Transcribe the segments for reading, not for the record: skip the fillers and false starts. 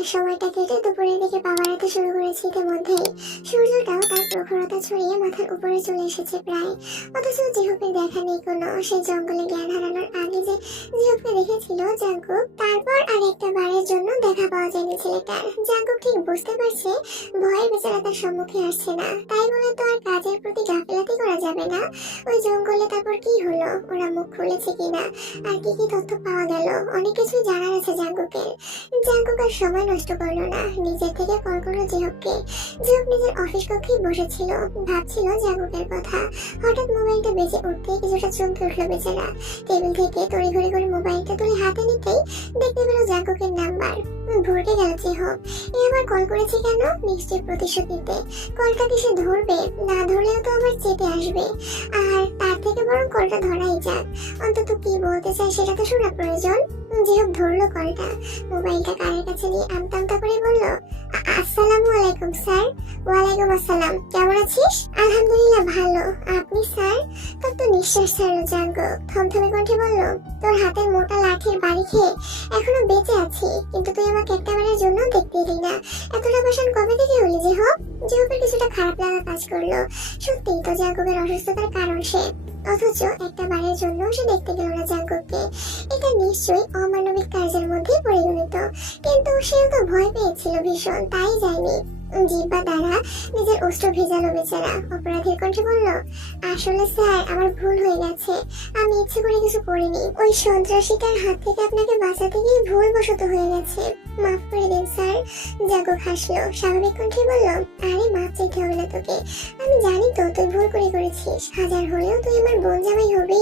সকালের সময়টা কেটে দুপুরের দিকে পা বাড়াতে শুরু করেছে। ইতিমধ্যেই সূর্যটাও তার প্রখরতা ছড়িয়ে মাথার উপরে চলে এসেছে প্রায়। অথচ জিহুকের দেখা নেই কোনো। সেই জঙ্গলে জ্ঞান হারানোর আগে যে জিহুককে দেখেছিল জাঙ্কুক, তারপর আর একটা বারের জন্য দেখা পাওয়া যায়নি ছেলেটার। জাঙ্কুক ঠিক বুঝতে পারছে ভয়ে বেচারা তার সম্মুখে আসছে না, তাই বলে তো আর কাজের প্রতি গাফিলতি করা যাবে না। ওই জঙ্গলে তারপর কি হলো, ওরা মুখ খুলেছে কিনা, আর কি কি তথ্য পাওয়া গেল, অনেক কিছু জানার আছে জাঙ্কুকের। জাঙ্কুক আর সময় নষ্ট করলো না, নিজের থেকে কল করলো জিহুককে। জিহুক নিজের অফিস কক্ষেই বসেছিল, ভাবছিল জাঙ্কুকের কথা। হঠাৎ মোবাইলটা বেজে উঠতেই কিছুটা চমকে উঠলো বেচারা। টেবিল থেকে তড়িঘড়ি করে মোবাইলটা তুলে হাতে নিতেই দেখতে পেল জাঙ্কুকের নাম্বার। ভরকে গেল জিহুক, এ আবার কল করেছে কেন? নিশ্চয়ই প্রতিশোধ নিতে। কলটা কি সে ধরবে? না ধরলেও তো আবার চেপে আসবে, আর তার থেকে বরং কলটা ধরাই যাক। অন্তত কি বলতে চায় সেটা তো শোনা প্রয়োজন। জিহুক ধরলো কলটা, মোবাইলটা কানের কাছে নিয়ে আমতা আমতা করে বলল, আসসালামু আলাইকুম স্যার। ওয়ালাইকুম আসসালাম, কেমন আছিস? আলহামদুলিল্লাহ ভালো, আপনি স্যার? তোর তো নিঃশ্বাস ছাড়লো জাঙ্কুক, থমথমে কণ্ঠে বলল, তোর হাতের মোটা লাঠির বাড়ি খেয়ে এখনো বেঁচে আছি, কিন্তু তুই আমাকে একটা বারের জন্য দেখতে এলি না। এতটা পাষাণ কবে থেকে হলি জিহুক? জিহুকের কিছুটা খারাপ লাগা কাজ করলো। সত্যিই তো জাঙ্কুকের অসুস্থতার কারণ সে, অথচ একটা বারের জন্য সে দেখতে গেল না জাঙ্কুককে। এটা নিশ্চয়ই অমানবিক কাজের মধ্যে পরিগণিত, কিন্তু সেও তো ভয় পেয়েছিল ভীষণ, তাই যায়নি। জিহ্বা দ্বারা নিজের অস্ত্র ভেজালো বেচারা, অপরাধীর কণ্ঠে বলল, আসলে স্যার আমার ভুল হয়ে গেছে, আমি ইচ্ছে করে কিছু করিনি। ওই সন্ত্রাসীটার হাত থেকে আপনাকে বাঁচাতে গিয়ে ভুলবশত হয়ে গেছে, মাফ করে দিন স্যার। জাঙ্কুক হাসলো, স্বাভাবিক কণ্ঠে বলল, আরে মাফ চাইতে হবে না তোকে, আমি জানি তো তুই ভুল করে করেছিস, হাজার হলেও তুই আমার বোন জামাই হবি,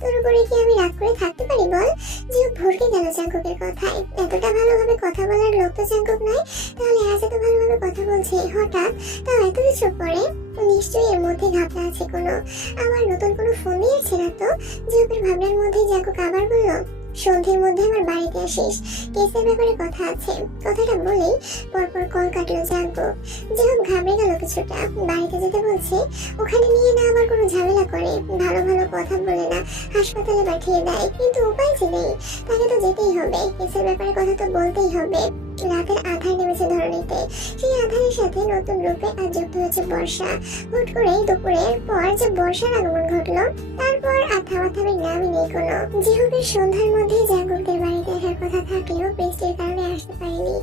তোর উপরে কি আমি রাগ করে থাকতে পারি বল? জিহুক ভরকে গেল জাঙ্কুকের কথায়। এতটা ভালোভাবে কথা বলার লোক তো জাঙ্কুক নয়, তাহলে আজ এত ভালোভাবে কথা বলছে হঠাৎ, তাও এত কিছু পরে? নিশ্চয়ই এর মধ্যে ঘাপলা আছে কোনো, আমার নতুন কোনো ফোন দিয়েছে না তো। জিহুকের ভাবনার মধ্যে জাঙ্কুক আবার বলল, সন্ধ্যের মধ্যে আমার বাড়িতে আসিস, কেসের ব্যাপারে কথা আছে। কথাটা বলেই পরপর কল কাটলো জাঙ্কুক। জিহুক ঘাবড়ে গেল কিছুটা, বাড়িতে যেতে বলছে, ওখানে নিয়ে না আবার কোনো ঝামেলা করে, ভালো ভালো কথা বলে না হাসপাতালে পাঠিয়ে দেয়, কিন্তু উপায় যে নেই, তাকে তো যেতেই হবে, কেসের ব্যাপারে কথা তো বলতেই হবে। রাতের আধার নেমেছে ধরণীতে, সেই আধারের সাথে নতুন রূপে আজ যুক্ত হয়েছে বর্ষা। হুট করেই দুপুরের পর যে বর্ষার আগমন ঘটলো, তারপর আর থামাথামির নামই নেই কোনো। জিহুকের সন্ধ্যার মধ্যে জাঙ্কুকদের বাড়িতে আসার কথা থাকলেও বৃষ্টির কারণে আসতে পারেনি,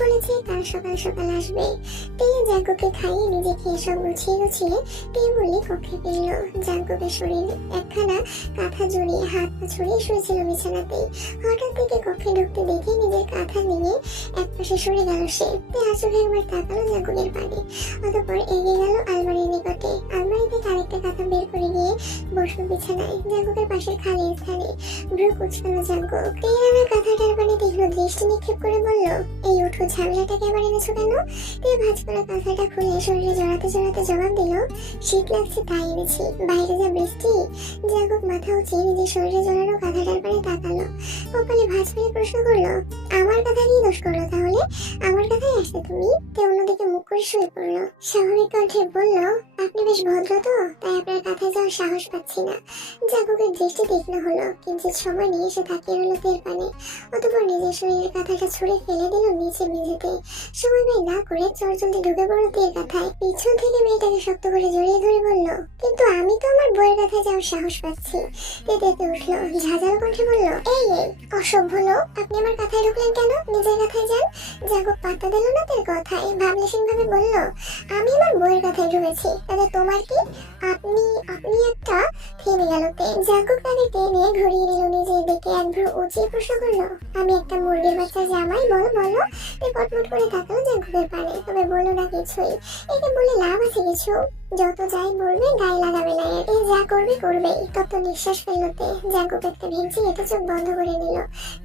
বলেছে কাল সকাল সকাল আসবে। তেলে জাঙ্কুককে খাইয়ে নিজে খেয়ে সব গুছিয়ে গুছিয়ে টেবিলে কক্ষে ফিরল। জাঙ্কুকের শরীর একখানা কাঁথা জড়িয়ে হাত পা ছড়িয়ে শুয়েছিল বিছানাতেই। হঠাৎ থেকে কক্ষে ঢুকতে দেখে নিজের কাঁথা নিয়ে একপাশে সরে গেল সে। চোখে একবার তাকালো জাঙ্কুকের পানে, অতঃপর এগিয়ে গেল আলমারির নিকটে। আলমারি থেকে আরেকটা কাঁথা বের করে গিয়ে বসল বিছানায় জাঙ্কুকের পাশের খালি স্থানে। ভ্রু কুচকালো জাঙ্কুক, তেরানা কাঁথাটার পানে তীক্ষ্ণ দৃষ্টি নিক্ষেপ করে বলল, এই উঠো ঝামেলাটাকে আবার এনেছো কেন? তে ভাঁজ করা কাঁথাটা খুলে শরীরে জড়াতে জড়াতে জবাব দিল, শীত লাগছে তাই এনেছি, বাইরে যা বৃষ্টি। জাঙ্কুক মাথা উঁচিয়ে নিজের শরীরে জড়ানো কাঁথাটার পানে তাকালো, কপালে ভাঁজ ফেলে প্রশ্ন করলো, আমার কথা কি দোষ করলো তাহলে? আমার কথাই আসতে তুমি? তে অন্যদিকে মুখ করে শুয়ে পড়লো। স্বাভাবিক কণ্ঠে বলল, আপনি বেশ ভদ্র তো, তাই আপনার কাছে যাওয়ার সাহস পাচ্ছি না। জাঙ্কুকের দৃষ্টি তীক্ষ্ণ হলো, কিঞ্চিত সময় নিয়ে সে তাকিয়ে রইল তের পানে, অতঃপর নিজের শরীরের কাঁথাটা ছুঁড়ে ফেলে দিল নিচে মেঝেতে। সময় ব্যয় না করে চলচলতে ঢুকে পড়ল তের কাঁথায়। পিছন থেকে মেয়েটাকে শক্ত করে জড়িয়ে ধরে বলল, কিন্তু আমি তো আমার বইয়ের কাঁথায় যাওয়ার সাহস পাচ্ছি। তে তেতে উঠলো, ঝাঁঝালো কণ্ঠে বলল, এই অসভ্য লোক, আপনি আমার কাঁথায় ঢুকলেন কেন? নিজের কাঁথায় যান। জাঙ্কুক পাত্তা দিল না তের কথায়, ভাবলেশীন ভাবে বলল, আমি আমার বইয়ের কাঁথায় ঢুকেছি, তাহলে তোমার কি? আপনি আপনি একটা। থেমে গেল তে। জাঙ্কুক তাকে টেনে ঘুরিয়ে নিল নিজের দিকে, এক ভ্রু উঁচিয়ে প্রশ্ন করলো, আমি একটা মুরগির বাচ্চা জামাই? বলো বলো। তে পটমট করে তাকালো জাঙ্কুকের পানে, তবে বললো না কিছুই। একে বলে লাভ আছে কিছু? যত যাই বলবে গায়ে লাগাবে না, এ যা করবে করবেই। তত নিঃশ্বাস ফেললো তে। জাঙ্কুক একটা ভেঙচি এতে চোখ বন্ধ করে নিল।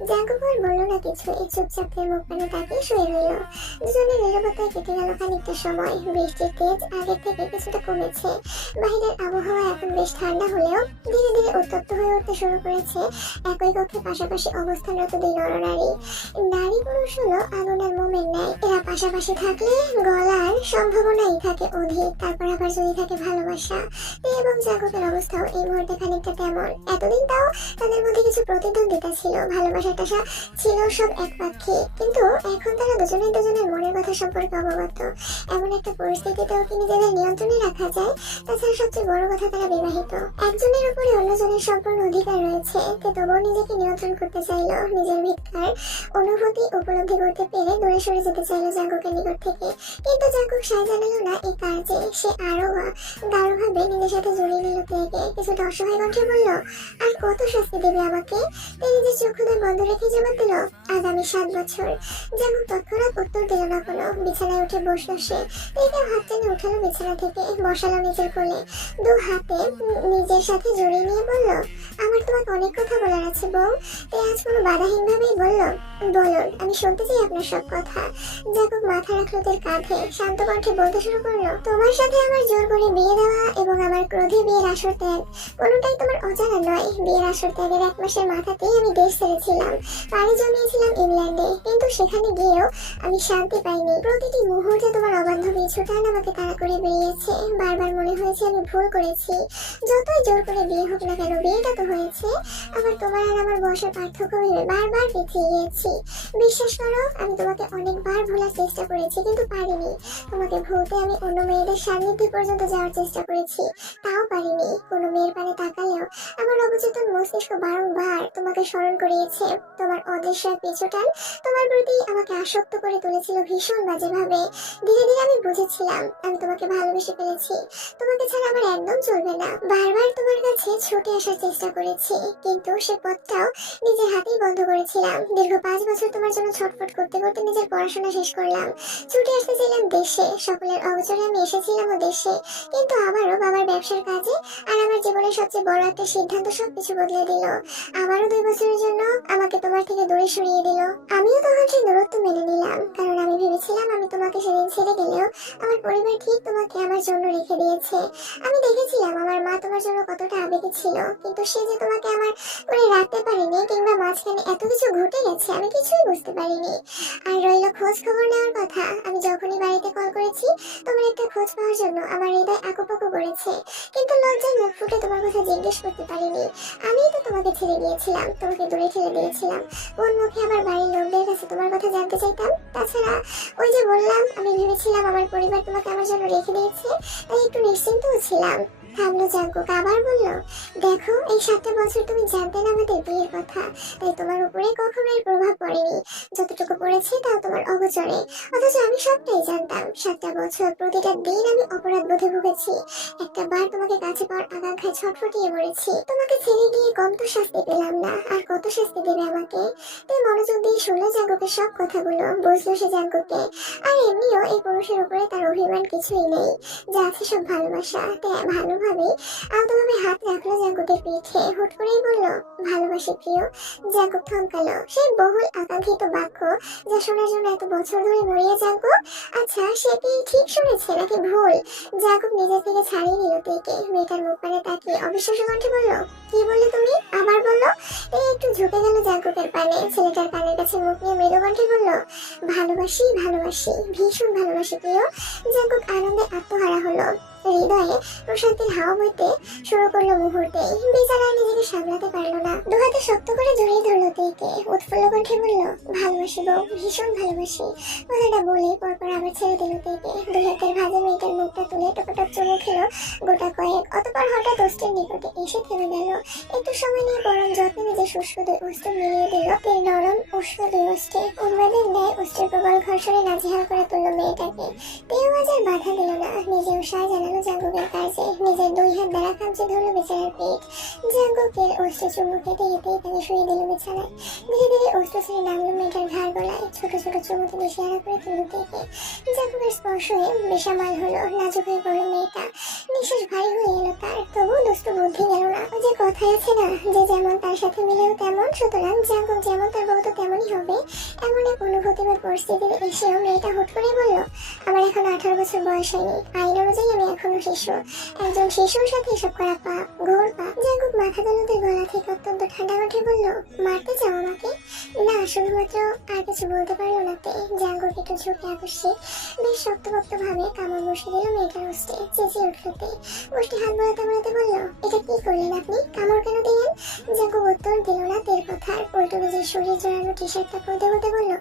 জাঙ্কুক আর বললো না কিছু, চুপচাপ তের মুখ পানে তাকিয়ে শুয়ে রইল। দুজনের নীরবতায় কেটে গেল খানিকটা সময়। বৃষ্টির তেজ আগের থেকে কিছুটা কমেছে, বাহিরের আবহাওয়া এখন বেশ ঠান্ডা হলেও ধীরে ধীরে উত্তপ্ত হয়ে উঠতে শুরু করেছে একই কক্ষে পাশাপাশি অবস্থানরত দুই নরনারী। নারী পুরুষ হলো আগুন আর মোমের ন্যায় এরা পাশাপাশি থাকলে গলার সম্ভাবনাই থাকে অধিক। তারপর আবার যদি থাকে ভালোবাসা, এবং জাগতের অবস্থাও এই মুহূর্তে খানিকটা তেমন। এতদিন তাও তাদের মধ্যে কিছু প্রতিদ্বন্দ্বিতা ছিল, ভালোবাসাটা ছিল সব একপাক্ষী, কিন্তু এখন তারা দুজনের মনের কথা সম্পর্কে অবগত। এমন একটা পরিস্থিতিতেও কি নিজেদের নিয়ন্ত্রণে রাখা যায়? তাছাড়া সবচেয়ে বড় কথা, তারা বিবাহিত। একজনের উপরে অন্যজনের সম্পূর্ণ অধিকার রয়েছে, তবুও নিজেকে নিয়ন্ত্রণ করতে চাইলো। নিজের ভিতকার অনুভূতি উপলব্ধি করতে পেরে দূরে সরে যেতে চাইলো জাঙ্কুকের নিকট থেকে, কিন্তু জাঙ্কুক সায় জানালো না এই কাজে। সে আরো গাঢ়ভাবে নিজের সাথে জড়িয়ে নিল তেকে। কিছুটা অসহায় কণ্ঠে বলল, আর কত শাস্তি দেবে আমাকে? তে নিজের চক্ষুদের বন্ধ রেখে জবাব দিল, আগামী 7 বছর। জাঙ্কুক তৎক্ষণাৎ উত্তর দিল না কোনো। বিছানায় উঠে বসলো সে। তেকে হাত টেনে উঠালো বিছানা থেকে, বসালো নিজের কোলে, দু হাতে নিজের সাথে জড়িয়ে নিয়ে বলল, আমার তোমাকে অনেক কথা বলার আছে বউ। তে আজ কোনো বাধাহীন ভাবেই বলল, বলুন, আমি শুনতে চাই আপনার সব কথা। জাঙ্কুক মাথা রাখলো তের কাঁধে, শান্ত কণ্ঠে বলতে শুরু করলো, তোমার সাথে আমার জোর করে বিয়ে দেওয়া এবং আমার ক্রোধে বিয়ের আসর ত্যাগ, কোনোটাই তোমার অজানা নয়। বিয়ের আসর ত্যাগের 1 মাসের মাথাতেই আমি দেশ ছেড়েছিলাম, পাড়ি জমিয়েছিলাম ইংল্যান্ডে, কিন্তু সেখানে গিয়েও আমি শান্তি পাইনি। প্রতিটি মুহূর্তে তোমার অবান্ধ পিছুটান আমাকে তাড়া করে বেরিয়েছে। বারবার মনে হয়েছে আমি ভুল করেছি। যতই জোর করে বিয়ে হোক না কেন, বিয়েটা তো হয়েছে। আবার তোমার আর আমার বয়সের পার্থক্য ভেবে বারবার পিছিয়ে গিয়েছি। বিশ্বাস করো, আমি তোমাকে অনেকবার ভোলার চেষ্টা করেছি, কিন্তু পারিনি। তোমাকে ভুলতে আমি অন্য মেয়েদের সান্নিধ্যে পর্যন্ত যাওয়ার চেষ্টা করেছি, তাও পারিনি। কোনো মেয়ের পানে তাকালেও আমার অবচেতন মস্তিষ্ক বারংবার তোমাকে স্মরণ করিয়েছে। তোমার অদৃশ্য পিছুটান তোমার প্রতি আমাকে আসক্ত করে তুলেছিল ভীষণ বাজেভাবে। ধীরে ধীরে আমি বুঝেছিলাম আমি তোমাকে ভালোবেসে ফেলেছি। তোমাকে ছাড়া আমার একদম চলবে না। বারবার তোমার কাছে ছুটে আসার চেষ্টা করেছি, কিন্তু সে পথটাও নিজের হাতেই বন্ধ করেছিলাম। দীর্ঘ 5 বছর তোমার জন্য ছটফট করতে করতে নিজের পড়াশোনা শেষ করলাম। ছুটে আসতে চাইলাম দেশে, সকলের অগোচরে আমি এসেছিলাম ও দেশে, কিন্তু আবারও বাবার ব্যবসার কাজে আর আমার জীবনের সবচেয়ে বড় একটা সিদ্ধান্ত সবকিছু বদলে দিল। আবারও 2 বছরের জন্য আমাকে তোমার থেকে দূরে সরিয়ে দিল। আমিও তখন সেই দূরত্ব মেনে নিলাম, কারণ আমি ভেবেছিলাম আমি তোমাকে সেদিন ছেড়ে গেলেও আমার পরিবার ঠিক তোমাকে আমার জন্য রেখে দিয়েছে। আমি দেখেছিলাম আমার মা তোমার জন্য কতটা আবেগী ছিল, কিন্তু সে যে তোমাকে আমার করে রাখতে পারেনি, কিংবা মাঝখানে এত কিছু ঘটে গেছে আমি কিছুই বুঝতে পারিনি। আর রইল খোঁজ খবর নেওয়ার কথা, আমি যখনই বাড়িতে কল করেছি তোমার একটা খোঁজ পাওয়ার জন্য আমার হৃদয় আকুপাকু করেছে, কিন্তু লজ্জায় মুখ ফুটে তোমার কথা জিজ্ঞেস করতে পারিনি। আমিই তো তোমাকে ছেড়ে গিয়েছিলাম, তোমাকে দূরে ঠেলে দিয়েছিলাম। কোন মুখে আবার বাড়ির লোকদের কাছে তোমার কথা জানতে চাইতাম? তাছাড়া ওই যে বললাম, আমি ভেবেছিলাম আমার পরিবার তোমাকে আমার জন্য রেখে দিয়েছে, তাই একটু নিশ্চিন্তও ছিলাম। থামলো জাঙ্কুক, আবার বলল, দেখো, এই 7টা বছর তুমি জানতে না আমাদের বিয়ের কথা, তাই তোমার উপরে কখনো এর প্রভাব পড়েনি। যতটুকু পড়েছে তাও তোমার অগোচরে, অথচ আমি সবটাই জানতাম। 7টা বছর প্রতিটা দিন আমি অপরাধ বোধে ভুগেছি। একটা বার তোমাকে কাছে পাওয়ার আকাঙ্ক্ষায় ছটফটিয়ে মরেছি। তোমাকে ছেড়ে গিয়ে কম তো শাস্তি পেলাম না, আর কত শাস্তি দেবে আমাকে? তাই মনোযোগ দিয়ে শুনলো জাঙ্কুকের সব কথাগুলো, বুঝলো সে জাঙ্কুককে। আর এমনিও এই পুরুষের উপরে তার অভিমান কিছুই নেই, যা আছে সব ভালোবাসা। তাই ভালোভাবে আলতোভাবে হাত রাখলো জাঙ্কুকের পিঠে, হুট করেই বলল, ভালোবাসি প্রিয়। জাঙ্কুক থমকালো, সেই বহুল আকাঙ্ক্ষিত বাক্য যা শোনার জন্য এত বছর ধরে মরিয়া জাঙ্কুক। আচ্ছা, সে কি ঠিক শুনেছে নাকি ভুল? জাঙ্কুক নিজের থেকে ছাড়িয়ে নিল তেকে। মেয়েটার মুখ পানে তাকিয়ে অবিশ্বাস্য কণ্ঠে বলল, কি বললে তুমি? আবার বললো। এই একটু ঝুঁকে গেল জাঙ্কুকের পানে, ছেলেটার কানের কাছে মুখ নিয়ে মৃদু কণ্ঠে বলল, ভালোবাসি, ভালোবাসি, ভীষণ ভালোবাসি প্রিয়। জাঙ্কুক আনন্দে আত্মহারা হলো, হৃদয়ে প্রশান্তির হাওয়া বইতে শুরু করলো মুহূর্তেই। বেচারা নিজেকে সামলাতে পারলো না, দুহাতে শক্ত করে জড়িয়ে ধরলো তেকে। উৎফুল্ল কণ্ঠে বলল, ভালোবাসি বউ, ভীষণ ভালোবাসি। কথাটা বলে পরপর আবার ছেড়ে দিল তেকে। 2 হাতের ভাঁজে মেয়েটার মুখটা তুলে টপটপ চুমু খেলো গোটা কয়েক। অতপর হঠাৎ অস্ত্রের নিকটে এসে থেমে গেল। একটু সময় নিয়ে পরম যত্নে নিজের শুষ্ক 2 অস্ত্র মিলিয়ে দিল তের নরম উষ্ণ 2 অস্ত্রে। উন্মাদের ন্যায় অস্ত্রের প্রবল ঘর্ষণে নাজেহাল করে তুললো মেয়েটাকে। তেও আজ আর বাধা দিল না, নিজেও সায় জানালো জাঙ্কুকের কাছে। নিজের 2 হাত দ্বারা খামচে ধরলো বেচারার পেট। জাঙ্কুকের অস্ত্র চুমু খেতে যেতেই তাকে শুয়ে দিল বিছানায়। ধীরে ধীরে অস্ত্র ছেড়ে নামলো মেয়েটার ঘাড় গলায়, ছোট ছোট চুমুতে দিশেহারা করে তুলল তেকে। জাঙ্কুকের স্পর্শ হয়ে বেসামাল হলো, নাজুক হয়ে পড়লো মেয়েটা। নিঃশ্বাস ভারী হয়ে এলো তার, তবুও দুষ্ট বুদ্ধি গেল না। ওই যে কথাই আছে না, যে যেমন তার সাথে মিলেও তেমন, সুতরাং জাঙ্কুক যেমন তার বউ তো তেমনই হবে। এমন এক অনুভূতি বা পরিস্থিতিতে এসেও মেয়েটা হুট করে বলল, আমার এখনো 18 বছর বয়স হয়নি। আইন অনুযায়ী আমি এখনো শিশু। একজন শিশুর সাথে এসব করা পাপ, ঘোর পাপ। জাঙ্কুক মাথা দোলাতে গলা থেকে অত্যন্ত ঠান্ডা কণ্ঠে বলল, মারতে চাও আমাকে? না, শুধুমাত্র আর কিছু বলতে পারলো না তে। জাঙ্কুক একটু ঝুঁকে আকস্মিক বেশ শক্তপোক্ত ভাবে কামড় বসে দিল মেয়েটার ওষ্ঠে। চেঁচিয়ে উঠল তে। ওষ্ঠে হাত বাড়াতে বাড়াতে বলল, এটা কি করলেন আপনি? কামড় কেন দিলেন? জাঙ্কুক উত্তর দিল না তের কথার। উল্টো নিজের শরীর জড়ানো টি শার্টটা খুলতে খুলতে বলল,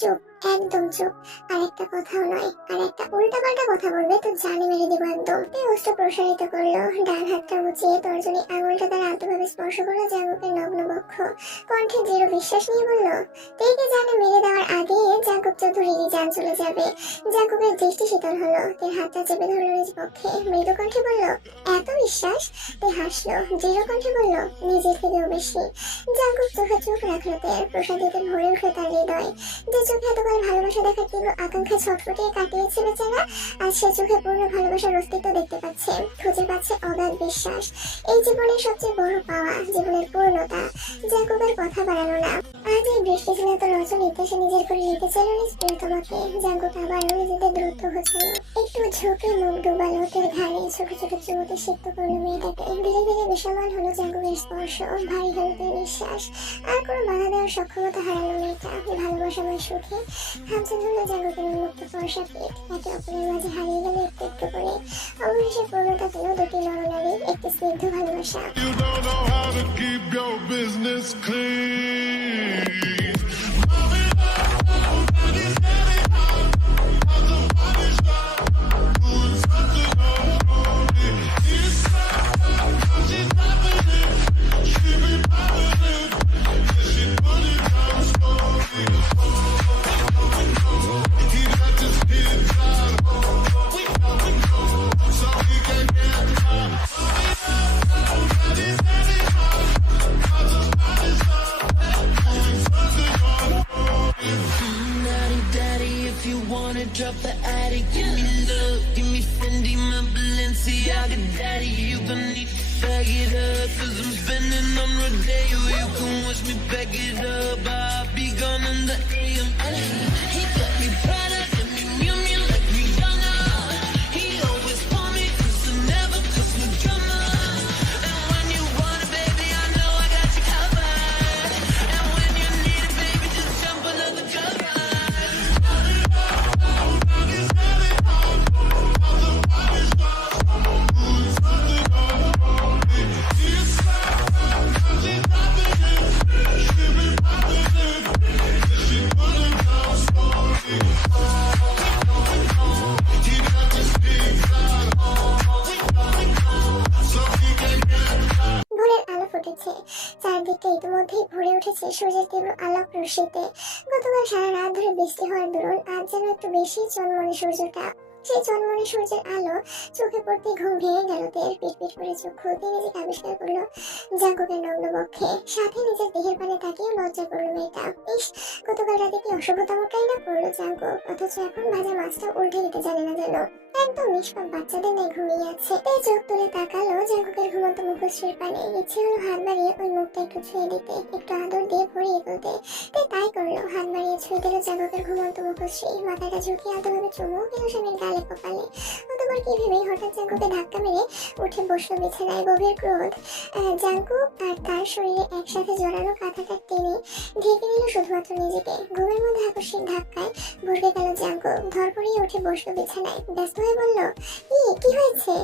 চুপ, একদম চুপ। আর একটা কথাও নয়। আর একটা উল্টাপাল্টা কথা বলবে তো জানে মেরে দিব একদম। তে অস্ত্র প্রসারিত করলো, ডান হাতটা উঁচিয়ে তর্জনী আঙুলটা তার আলতোভাবে স্পর্শ করলো জাঙ্কুকের নগ্ন বক্ষ। কণ্ঠে দৃঢ় বিশ্বাস নিয়ে বলল, তেকে জানে মেরে দেওয়ার আগে জাঙ্কুক চৌধুরীরই জান চলে যাবে। জাঙ্কুকের দৃষ্টি শীতল হলো, তের হাতটা চেপে ধরলো নিজ পক্ষে। মৃদু কণ্ঠে বলল, এত বিশ্বাস? তে হাসলো, দৃঢ় কণ্ঠে বলল, নিজের থেকেও বেশি। জাঙ্কুক চোখে চোখ রাখলো তের। প্রসাদিতে ভরে উঠলো তার হৃদয়। যে চোখে এতকাল ভালোবাসা দেখার তীব্র আকাঙ্ক্ষা ছটফটিয়ে কাটিয়েছে বেচারা, আজ সে চোখে পূর্ণ ভালোবাসার অস্তিত্ব দেখতে পাচ্ছে, খুঁজে পাচ্ছে অগাধ বিশ্বাস। এই জীবনের সবচেয়ে বড় পাওয়া, জীবনের পূর্ণতা। জাঙ্কুকের কথা বাড়ালো না। আজ এই বৃষ্টিস্নাত রজনীতে সে নিজের করে নিতে চাইল নিজ প্রিয়তমাকে। জাঙ্কুক আবারও নিজেদের দূরত্ব ঘোচালো। একটু ঝুঁকে মুখ ডুবালো তের ঘাড়ে। ছোট ছোট চুমুতে সিক্ত করলো মেয়েটাকে। ধীরে ধীরে বিষমান হলো জাঙ্কুকের স্পর্শ, ভারী হলো তের নিঃশ্বাস। আর কোনো বাধা দেওয়ার সক্ষমতা হারালো মেয়েটা। ভালোবাসাময় সুখে খামচে ধরলো জাঙ্কুকের উন্মুক্ত ফর্সা পেট। একে অপরের মাঝে হারিয়ে গেল একটু একটু করে। অবশেষে পূর্ণতা পেল দুটি নরনারীর একটি স্নিগ্ধ ভালোবাসা। You don't know how to keep your business clean. Drop the attic, give me love, give me Fendi, my Balenciaga daddy. You gon' need to bag it up, cause I'm spending on Rodeo. You can watch me back it up, I'll be gone in the AM. He got me Prada, let me Miu Miu, let me younger. He always for me, cause I never cause no drama. And when you want it, baby, I know I got you covered. And when you need it, baby, just jump under the cover. ভোরের আলো ফুটেছে, চারদিকে ইতিমধ্যেই ভরে উঠেছে সূর্যের তীব্র আলোক রশ্মিতে। গতকাল সারা রাত ধরে বৃষ্টি হওয়ার দরুন আজ যেন একটু বেশি চনমনে সূর্যটা। সেই চনমনে সূর্যের আলো চোখে পড়তে ঘুম ভেঙে গেল তের। পিট পিট করে চোখ খুলতে নিজেকে আবিষ্কার করলো জাঙ্কুকের নগ্ন বক্ষে। সাথে নিজের দেহের পানে তাকিয়ে লজ্জা করলো মেয়েটা। ইস, গতকাল রাতে কি অশুভতমটাই না করলো জাঙ্কুক, অথচ এখন ভাজা মাছটা উল্টে দিতে জানে না যেন। একদম নিষ্পাপ বাচ্চাদের ন্যায় ঘুমিয়ে আছে। তে চোখ তুলে তাকালো জাঙ্কুকের ঘুমন্ত মুখশ্রীর পানে। ইচ্ছে হলো হাত বাড়িয়ে ওই মুখটা একটু ছুঁয়ে দিতে, একটু আদর দিয়ে ভরিয়ে তুলতে। তে তাই করলো, হাত বাড়িয়ে ছুঁয়ে দিল জাঙ্কুকের ঘুমন্ত মুখশ্রী। মাথাটা ঝুঁকিয়ে আলতোভাবে চুমু দিল স্বামীর গালে কপালে। অতঃপর কি ভেবে হঠাৎ জাঙ্কুকে ধাক্কা মেরে উঠে বসলো বিছানায়। গভীর ক্রোধ। জাঙ্কুক আর তার শরীরে একসাথে জড়ানো কাঁথাটা টেনে ঢেকে দিল শুধুমাত্র নিজেকে। ঘুমের মধ্যে আকস্মিক ধাক্কায় ভরকে গেল জাঙ্কুক। ধরপড়িয়ে উঠে বসলো বিছানায়। ব্যস্ত হয়ে বলল, কি হয়েছে?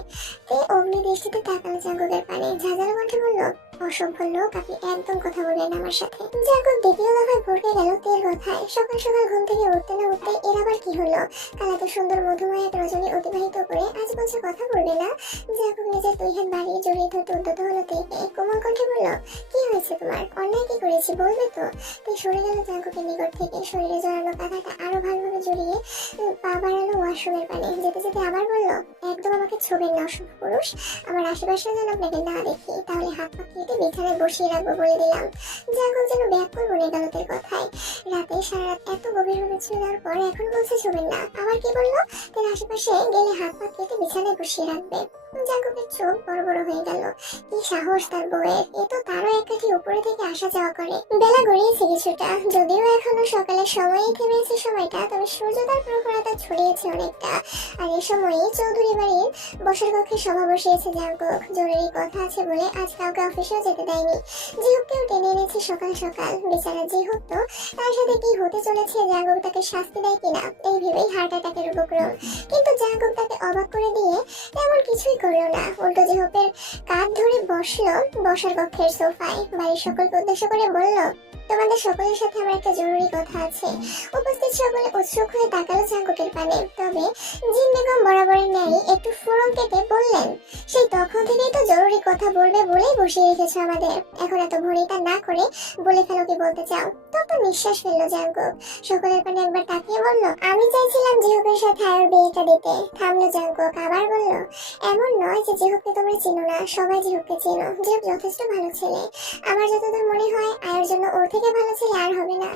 তে অগ্নি দৃষ্টিতে তাকালো জাঙ্কুকের পানে। ঝাঁঝালো কণ্ঠে বলল, অসভ্য লোক, আপনি একদম কথা বলবেন আমার সাথে। জাঙ্কুক দ্বিতীয় দফায় ভরকে গেল তের কথায়। সকাল সকাল ঘুম থেকে উঠতে না উঠতে এর আবার কি হলো? কাল এত সুন্দর মধুময় এক রজনী অতিবাহিত করে আজ বলছে কথা বলবে না। জাঙ্কুক নিজের দুই হাত বাড়িয়ে জড়িয়ে ধরতে উদ্যত হলো তেকে। কোমল কণ্ঠে বলল, কি হয়েছে তোমার? অন্যায় কি করেছি বলবে তো? তে সরে গেল জাঙ্কুকের নিকট থেকে। শরীরে জড়ানো কাঁথাটা আরো ভালোভাবে জড়িয়ে পা বাড়ালো ওয়াশরুমের পানে। যেতে যেতে আবার বলল, একদম আমাকে ছোবেন না অসভ্য পুরুষ। আমার আশেপাশে যেন আপনাকে না দেখি, তাহলে হাত পা কেটে বিছানায় বসিয়ে রাখবো বলে দিলাম। জাঙ্কুক যেন ব্যাকুল বনে গেল তের কথায়। রাতে সারা রাত এত গভীরভাবে ছুঁয়ে দেওয়ার পর এখন বলছে ছোবেন না। আবার কি বললো? তের আশেপাশে গেলে হাত পা কেটে বিছানায় বসিয়ে রাখবে। জাঙ্কুকের চোখ বড় বড় হয়ে গেল। কি সাহস তার বউয়ের! এ তো তারও এক কাঠি উপরে উপরে থেকে আসা যাওয়া করে। বেলা গড়িয়েছে কিছুটা, যদিও এখনো সকালের সময়ই থেমেছে সময়টা, তবে সূর্য তার প্রখরতা ছড়িয়েছে অনেকটা। আর এই সময়ে চৌধুরী বাড়ির বসার কক্ষে সভা বসিয়েছে জাঙ্কুক। জরুরি কথা আছে বলে আজ কাউকে অফিসেও যেতে দেয়নি। জিহুককেও টেনে এনেছে সকাল সকাল। বেচারা জিহুক তো তার সাথে কি হতে চলেছে, জাঙ্কুক তাকে শাস্তি দেয় কিনা এই ভেবেই হার্ট অ্যাটাকের উপক্রম। কিন্তু জাঙ্কুক তাকে অবাক করে দিয়ে তেমন কিছুই করলো না, উল্টো জিহুকের কাঁধ ধরে বসলো বসার কক্ষের সোফায়। বাড়ির সকলকে উদ্দেশ্য করে বলল, তোমাদের সকলের সাথে আমার একটা জরুরি কথা আছে। উপস্থিত সকলে উৎসুক হয়ে তাকালো জাঙ্কুকের পানে। তবে জিন বেগম বরাবরের ন্যায় একটু ফোরম কেটে বললেন, সেই তখন থেকেই তো জরুরি কথা বলবে বলেই বসিয়ে রেখেছো আমাদের, এখন এত ভরিটা না করে বলে ফেলো কি বলতে চাও। তখন নিঃশ্বাস ফেললো জাঙ্কুক। সকলের পানে একবার তাকিয়ে বলল, আমি চাইছিলাম জিহুকের সাথে আয়ুর বিয়েটা দিতে। থামলো জাঙ্কুক, আবার বলল, এমন নয় যে জিহুককে তোমরা চিনো না, সবাই জিহুককে চিনো। জিহুক যথেষ্ট ভালো ছেলে, আমার যতদূর মনে হয় আয়ের জন্য ওর থেকে ভালো ছেলে আর হবে না।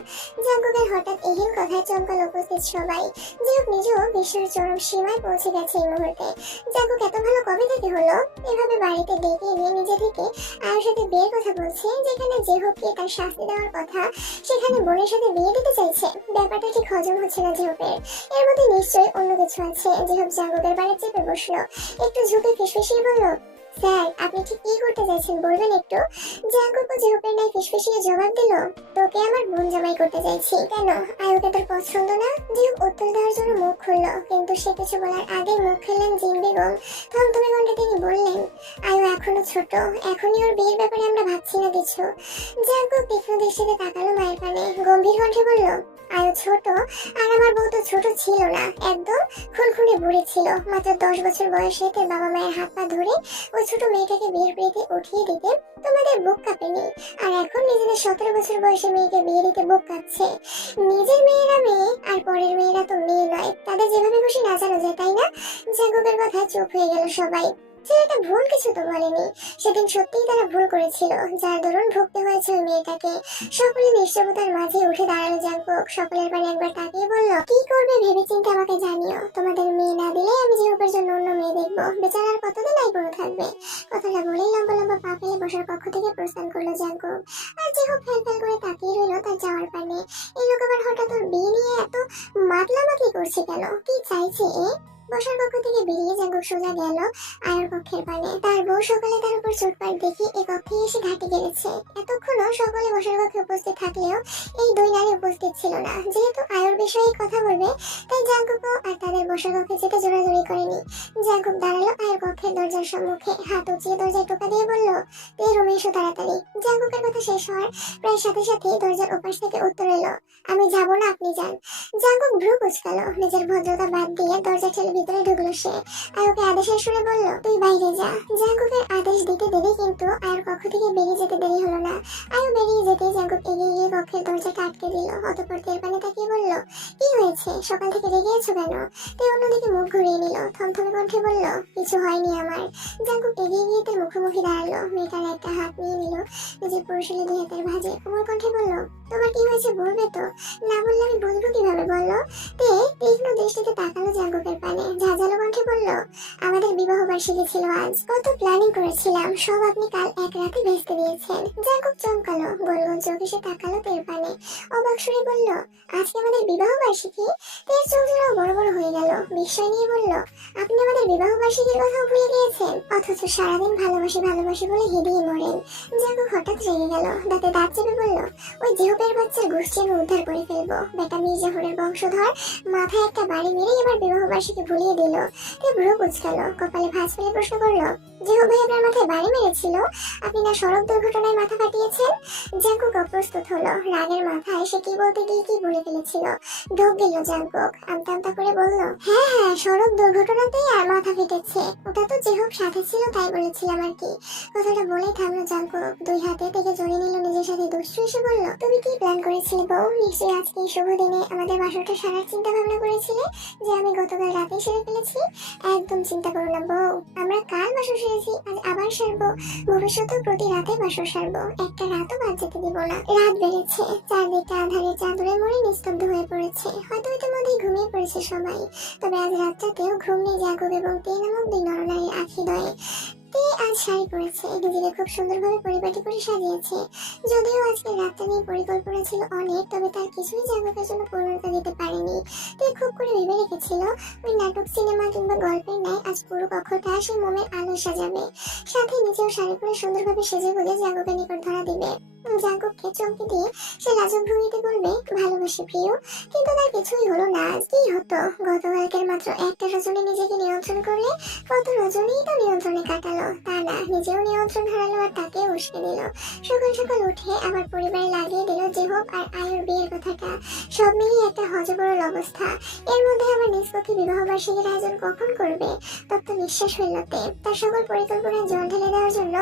জাঙ্কুকের হঠাৎ এহেন কথায় চমকাল উপস্থিত সবাই। জিহুক নিজেও বিশ্বের চরম সীমায় পৌঁছে গেছে এই মুহূর্তে। জাঙ্কুক এত ভালো কবে থেকে হলো, এভাবে বাড়িতে ডেকে এনে নিজে থেকে আয়ের সাথে বিয়ের কথা বলছে, যেখানে জিহুককে তার শাস্তি দেওয়ার কথা সেখানে বোনের সাথে বিয়ে দিতে চাইছে। ব্যাপারটা ঠিক হজম হচ্ছে না জিহুকের। এর মধ্যে নিশ্চয়ই অন্য কিছু আছে। জিহুক জাঙ্কুকের বাড়ি চেপে বসলো, একটু ঝুঁকে ফিসফিসিয়ে বলল, স্যার আপনি ঠিক কি করতে চাইছেন বলবেন একটু। জাঙ্কুক জিহুকের নাই ফিসফিসিয়ে জবাব দিল, তোকে আমার বোন জামাই করতে চাইছি। কেন, আয়ুকে তোর পছন্দ না? জিহুক উত্তর দেওয়ার জন্য মুখ খুললো, কিন্তু সে কিছু বলার আগে মুখ খুললেন জিন বেগম। থমথমে কণ্ঠে তিনি বললেন, আয়ু এখনো ছোট, এখনই ওর বিয়ের ব্যাপারে আমরা ভাবছি না কিছু। জাঙ্কুক তীক্ষ্ণ দৃষ্টিতে তাকালো মায়ের পানে, গম্ভীর কণ্ঠে বলল, আয়ু ছোট, আর আমার বউ তো ছোট ছিল না, একদম খুনখুনে বুড়ি ছিল। মাত্র 10 বছর বয়সে তার বাবা মায়ের হাত পা ধরে ওই ছোট মেয়েটাকে বিয়ের পিড়িতে উঠিয়ে দিতে তোমাদের বুক কাঁপেনি, আর এখন নিজেদের 17 বছর বয়সে মেয়েকে বিয়ে দিতে বুক কাঁপছে। নিজের মেয়েরা মেয়ে আর পরের মেয়েরা তো মেয়ে নয়, তাদের যেভাবে খুশি নাচানো যায়, তাই না? জাঙ্কুকের কথায় চুপ হয়ে গেল সবাই। ছেলেটা ভুল কিছু তো বলেনি, সেদিন সত্যিই তারা ভুল করেছিল, যার দরুন ভুগতে হয়েছে ওই মেয়েটাকে। সকলে নিশ্চয়তার মাঝে উঠে দাঁড়ালো জাঙ্কুক। সকলের পানে একবার তাকিয়ে বলল, কি করবে ভেবেচিন্তে আমাকে জানিও, তোমাদের মেয়ে না দিলে আমি জিহুকের জন্য অন্য মেয়ে দেখবো, বেচারার কতদিন আইবুড়ো থাকবে। কথাটা বলেই লম্বা লম্বা পা ফেলে বসার কক্ষ থেকে প্রস্থান করলো জাঙ্কুক। আর জিহুক ফেল ফেল করে তাকিয়ে রইল তার যাওয়ার পানে। এই লোক আবার হঠাৎ ওর বিয়ে নিয়ে এত মাতলামাতলি করছে কেন, কি চাইছে এ? বসার কক্ষ থেকে বেরিয়ে জাঙ্কুক সোজা গেল আয়ের কক্ষের পানে। তার বউ সকালে তার উপর চোটপাট দেখে এই কক্ষে এসে ঘাটে গেড়েছে। এতক্ষণও সকলে বসার কক্ষে উপস্থিত থাকলেও এই দুই নারী উপস্থিত ছিল না। যেহেতু আয়ের বিষয়ে কথা বলবে, তাই জাঙ্কুকও আর তাদের বসার কক্ষে যেতে জোরাজোরি করেনি। জাঙ্কুক দাঁড়ালো আয়ের কক্ষের দরজার সম্মুখে, হাত উঁচিয়ে দরজায় টোকা দিয়ে বলল, তুই রুমে এসো তাড়াতাড়ি। জাঙ্কুকের কথা শেষ হওয়ার প্রায় সাথে সাথে দরজার ওপাশ থেকে উত্তর এলো, আমি যাব না, আপনি যান। জাঙ্কুক ভ্রু কুঁচকালো, নিজের ভদ্রতা বাদ দিয়ে দরজা ঠেলে ভিতরে ঢুকলো সে। আয়ুকে আদেশের সুরে বলল, তুই বাইরে যা। জাঙ্কুকের আদেশ দিতে দেরি, কিন্তু আয়ুর কক্ষ থেকে বেরিয়ে যেতে দেরি হলো না। আয়ু বেরিয়ে যেতে জাঙ্কুক এগিয়ে গিয়ে কক্ষের দরজাটা আটকে দিল। অতঃপর তের পানে তাকিয়ে বলল, কি হয়েছে, সকাল থেকে রেগে আছো কেন? তে অন্যদিকে মুখ ঘুরিয়ে নিল, থমথমে কণ্ঠে বলল, কিছু হয়নি আমার। জাঙ্কুক এগিয়ে গিয়ে তার মুখোমুখি দাঁড়ালো, মেয়েটার একটা হাত নিয়ে নিল নিজের পুরুষের দুই হাতের ভাঁজে, কোমল কণ্ঠে বলল, তোমার কি হয়েছে বলবে তো? না বললে আমি বলবো কিভাবে বলো? তে তীক্ষ্ণ দৃষ্টিতে তাকালো জাঙ্কুকের পানে, ঝাঁঝালো কণ্ঠে বলল, আমাদের বিবাহ বার্ষিকী ছিল আজ, কত প্ল্যানিং করেছিলাম, সব আপনি কাল এক রাতে ভেস্তে দিয়েছেন। জাঙ্কুক চমকালো, গোল গোল চোখ এসে তাকালো তের পানে, অবাক সুরে বলল, আজকে আমাদের বিবাহ বার্ষিকী? তের চোখ জোড়াও বড় বড় হয়ে গেল, বিস্ময় নিয়ে বলল, আপনি আমাদের বিবাহ বার্ষিকীর কথাও ভুলে গিয়েছেন, অথচ সারাদিন ভালোবাসি ভালোবাসি বলে হেদিয়ে মরেন। জাঙ্কুক হঠাৎ রেগে গেল, দাঁতে দাঁত চেপে বলল, ওই জিহুকের বাচ্চার গোষ্ঠী আমি উদ্ধার করে ফেলবো, বেটা মির্জাফরের বংশধর, মাথায় একটা বাড়ি মেরে এবার বিবাহ বার্ষিকী ভুলিয়ে দিল। তে ভ্রু কুঁচকালো, কপালে ভাঁজ ফেলে প্রশ্ন করলো, জিহু ভাই আপনার মাথায় বাড়ি মেরেছিল? আপনি না সড়ক দুর্ঘটনায় মাথা ফাটিয়েছেন? জাঙ্কুক অপ্রস্তুত হলো, রাগের মাথায় সে কি বলতে গিয়ে কি বলে ফেলেছিল। ঢোক গেল জাঙ্কুক, আমতা আমতা করে বলল, হ্যাঁ হ্যাঁ, সড়ক দুর্ঘটনাতেই আর মাথা ফেটেছে, ওটা তো জিহুক সাথে ছিল তাই বলেছিলাম আর কি। কথাটা বলেই থামলো জাঙ্কুক, দুই হাতে থেকে জড়িয়ে নিল নিজের সাথে। দুষ্টু এসে বলল, তুমি কি প্ল্যান করেছিলে বউ? নিশ্চয়ই আজকে এই শুভ দিনে আমাদের বাসরটা সারার চিন্তা ভাবনা করেছিলে, যে আমি গতকাল রাতেই সেরে ফেলেছি। একদম চিন্তা করো না বউ, আমরা কাল বাসর সেরেছি, আজ আবার সারবো, ভবিষ্যতেও প্রতি রাতে বাসর সারবো, একটা রাতও বাদ যেতে দিব না। রাত বেড়েছে, চারদিকে আধারের চাদরে মরে নিস্তব্ধ হয়ে পড়েছে, হয়তো ইতিমধ্যেই ঘুমিয়ে পড়েছে সবাই, তবে আজ রাতটাতেও ঘুম নেই জাঙ্কুক এবং তে নামক দুই নরনারীর আখিদয়ে। আজ শাড়ি পরেছে, নিজেকে খুব সুন্দরভাবে পরিপাটি করে সাজিয়েছে। যদিও আজকে রাতটা নিয়ে পরিকল্পনা ছিল অনেক, তবে তার কিছুই জাগকের জন্য পূর্ণতা দিতে পারেনি। তে খুব করে ভেবে রেখেছিল ওই নাটক, সিনেমা কিংবা গল্পের ন্যায় আজ পুরো কক্ষটা সে মোমের আলো সাজাবে, সাথে নিজেও শাড়ি পরে সুন্দরভাবে সেজে গুজে জাগকের নিকট ধরা দিবে। জাগককে চমকে দিয়ে সে লাজুক ভঙ্গিতে বলবে, ভালোবাসি প্রিয়। কিন্তু তার কিছুই হলো না। আজ কি হতো? গতকালকের মাত্র একটা রজনী নিজেকে নিয়ন্ত্রণ করলে কত রজনীই তো নিয়ন্ত্রণে কাটালো। তা না, নিজেও নিয়ন্ত্রণ হারালো আর তাকে উস্কে দিল। সকাল সকাল উঠে আবার পরিবারে লাগিয়ে দিল জেহব আর আয়ুর বিয়ের কথাটা। সব মিলিয়ে একটা হজবরল অবস্থা। এর মধ্যে আবার নিষ্পক্ষে বিবাহ বার্ষিকীর আয়োজন কখন করবে? তপ্ত নিঃশ্বাস ফেলতে তার সকল পরিকল্পনায় জল ঢেলে দেওয়ার জন্য